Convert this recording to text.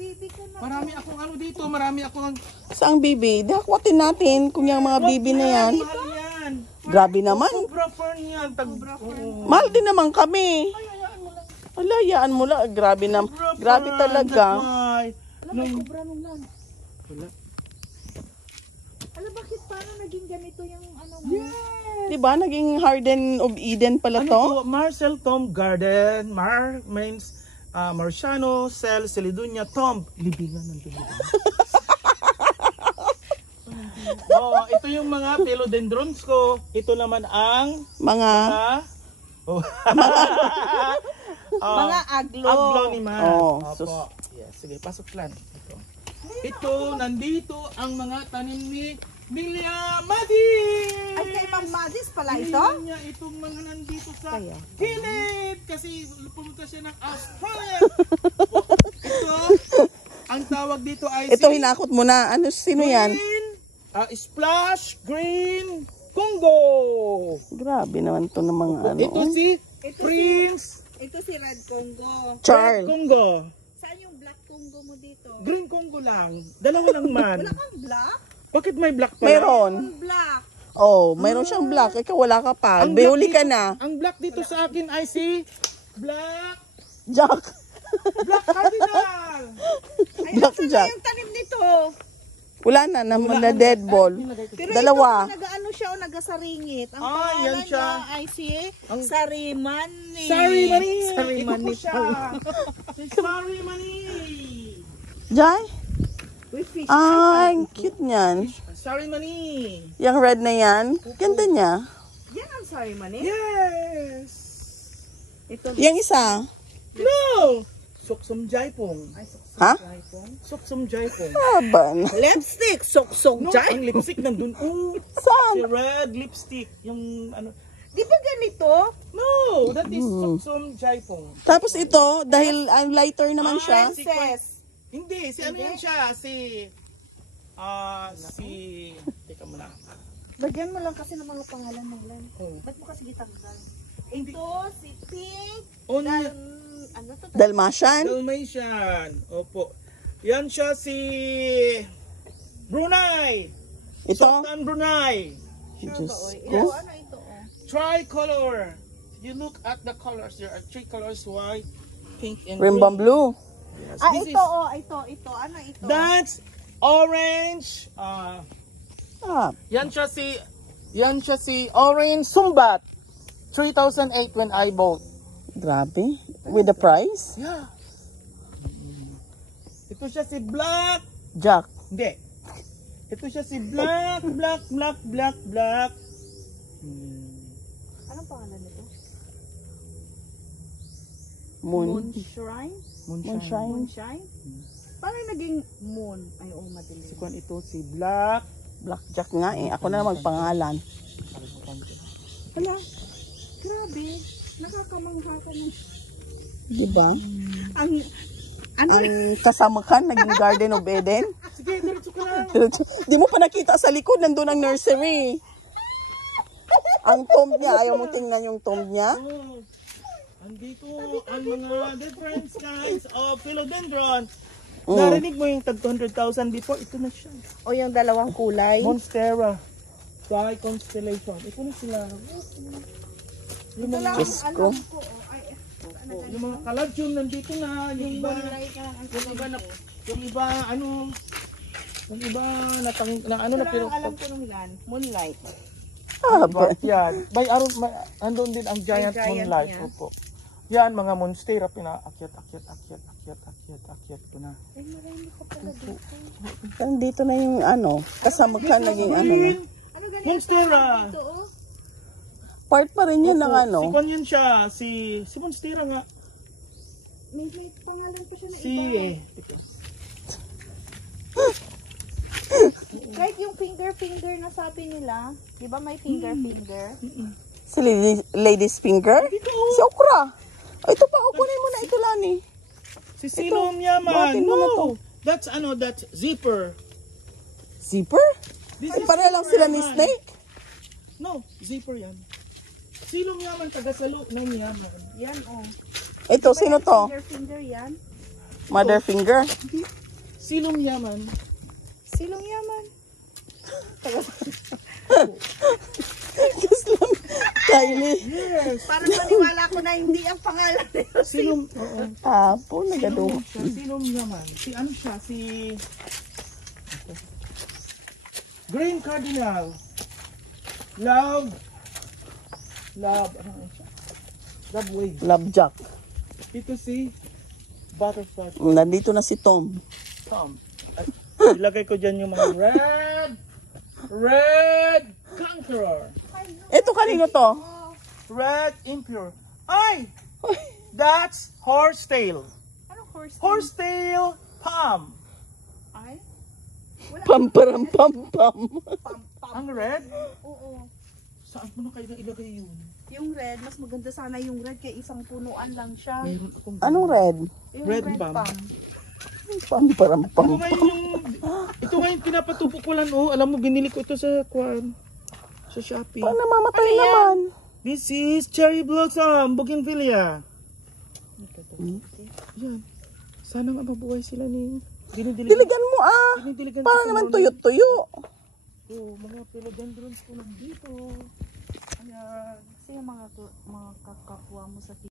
bibi ka na. Marami akong ano dito, marami akong... Saang bibi? Dakwatin natin kung yung mga bibi na yan. Mahal yan. Grabe naman. Cobra fern yan. Mahal din naman kami. Alayaan mo lang. Grabe na. Grabe talaga. Alam mo, kubra nung lang. Wala. Alam, bakit parang naging ganito yung ano mo? Yes. Diba? Naging Garden of Eden pala to. Ano to? Marcel Tomb Garden. Mar means Marciano, Cel, Celidunia, Tomb. Libingan ng libingan. Oh, ito yung mga philodendrons ko. Ito naman ang Mga oh. Mga aglo. Aglonema. Oh, Opo. Yes, sige, pasok lang. Ito, nandito ang mga tanim ni Milia Madis. Ay, kay Ma'am Madis pala ito? Tingnan niya itong mga nandito sa gilid. Kasi pumunta siya ng Australia. Ito, ang tawag dito ay ito hinakot mo na. Ano, sino yan? Splash Green Congo. Grabe naman to ng mga ano. Ito si Prince Ito si Red Congo. Charles. Congo. Saan yung black Congo mo dito? Green Congo lang. Dalawa lang man. Wala kang black? Bakit may black pala? Mayroon. Ang black. Oh, mayroon siyang black. Ikaw wala ka pa. Ang Behuli black ka dito- na. Ang black dito sa akin ay si Black Jack. Cardinal. Ay, Black asan Jack. na yung tanim nito? Wala na naman na dead ball. Pero Dalawa. ito, nag-ano siya o nagasaringit. Ang Ah, pangalan yan siya. niya ay si Sarimani. Sarimani. Sarimani. Ito po siya. Si Sarimani. Jai? With fish. Ay, ang cute niyan. Sarimani. Yung red na yan. Ganda niya. Yan ang Sarimani? Yes. Ito. Yung isa. No. Soksum Jaipong. Ha? Soksum Jaipong. Laban. Lipstick. Sok-sok No, Jai. ang lipstick nandun. Oh, Saan? si red lipstick. Yung ano. Di ba ganito? No, that is Soksum Jaipong. Tapos ito, dahil ang lighter naman siya. Princess. Hindi, si ano yan siya? Teka mo na. Bagyan mo lang kasi ng mga pangalan ng lan. Oh. Ba't mo kasi gitanggal? Ito, si Pink. On Ano to? Dalmatian. Dalmatian. Opo. Yan siya si Brunei. Ito. Sultan Brunei. Diyos Ito, ko. ano ito? Oh? Tricolor. You look at the colors. There are three colors: white, pink, and Rimbang green. blue. Yes. Ah, This ito, is, ito. Ano ito? that's orange. Ah, Yan siya si Orange Sumbat. 2008 when I bought. grabe. With the price? Yeah. Ito siya si Black. Jack. Hindi. Ito siya si Black. Anong pangalan nito? Moon. Moonshine? Moonshine. Moonshine? Paano naging moon? Ay, madilim. Si Kwan ito si Black. Black Jack nga eh. Ako na magpangalan. Hala, grabe. Nakakamangha ka na. Diba? Ang, ano? Ang kasama ka, naging Garden of Eden. Sige, diretso ka lang. Di mo pa nakita sa likod, nandun ang nursery. Ang tomb niya, ayaw mong tingnan yung tomb niya? Oh, andito ang mga different kinds of philodendron. Narinig mo yung tag 200,000 before? Ito na siya. O yung dalawang kulay. Monstera. Sky Constellation. Ito na sila. Yung mga, Diyos ko. yung mga kalabsyum nandito na. Yung iba, pero Alam ko nung yan, moonlight. Ah, ba? yan. By Aron, andun din ang giant giant moonlight. niya. Opo. Yan, mga monstera, pinaakyat ko na. Ay, marami ka pala dito. Nandito na yung ano, kasama ka naging ano. Green Ano ganyan? monstera. Ito, oh. Part pa rin yun ng ano. Si Kwan yun siya, si monstera nga. May pangalan pa siya na Si, iba. Kahit yung finger na sabi nila, di ba may finger? Si Lady's Finger? Si Okra. Ay, ito pa, kunin mo na ito, Lani. si Silom Yaman. buhatin mo na to. That's zipper. Zipper? This Ay, is pareha lang zipper sila ni yaman. Snake. No, zipper yan. Silom Yaman, taga-salo ng Yaman. Yan, oh. Ito, sino to? Finger yan. Mother finger. Silong yaman. Silong yaman. Kylie. Yes. Parang maniwala ko na hindi ang pangalan nila. Silong, oo. Apo, nagaduma. Silong yaman. Si ano siya? Si... Green Cardinal. Love. Ano nga siya? Love wave. Lovejack. Ito si Butterfly. Nandito na si Tom. Tom. At ilagay ko dyan yung mga Red Conqueror. Ito kanino to? Red Impure. Ay! That's horsetail. Anong horse? Horsetail palm. Ay? Pamparam pam pam. Ang red? Oo. Saan mo na kayo ilagay yun? Yung red, mas maganda sana yung red kaya isang punuan lang siya. Mayroon akong... Anong red? Yung Red palm. Pamparam pam. Ito ngayon pinapatupok ko lang. Oh, alam mo, binili ko ito sa Kwan. Sa Shopee. Paano namamatay naman? This is Cherry Blossom, Bougainvillea. Yan. Sana nga mabuhay sila ni... Diligan mo ah. Dinidiligan Para ko sa naman mga- tuyo-tuyo. Oh, mga philodendrons ko lang dito. Ayan. Kasi yung mga kakapwa mo sa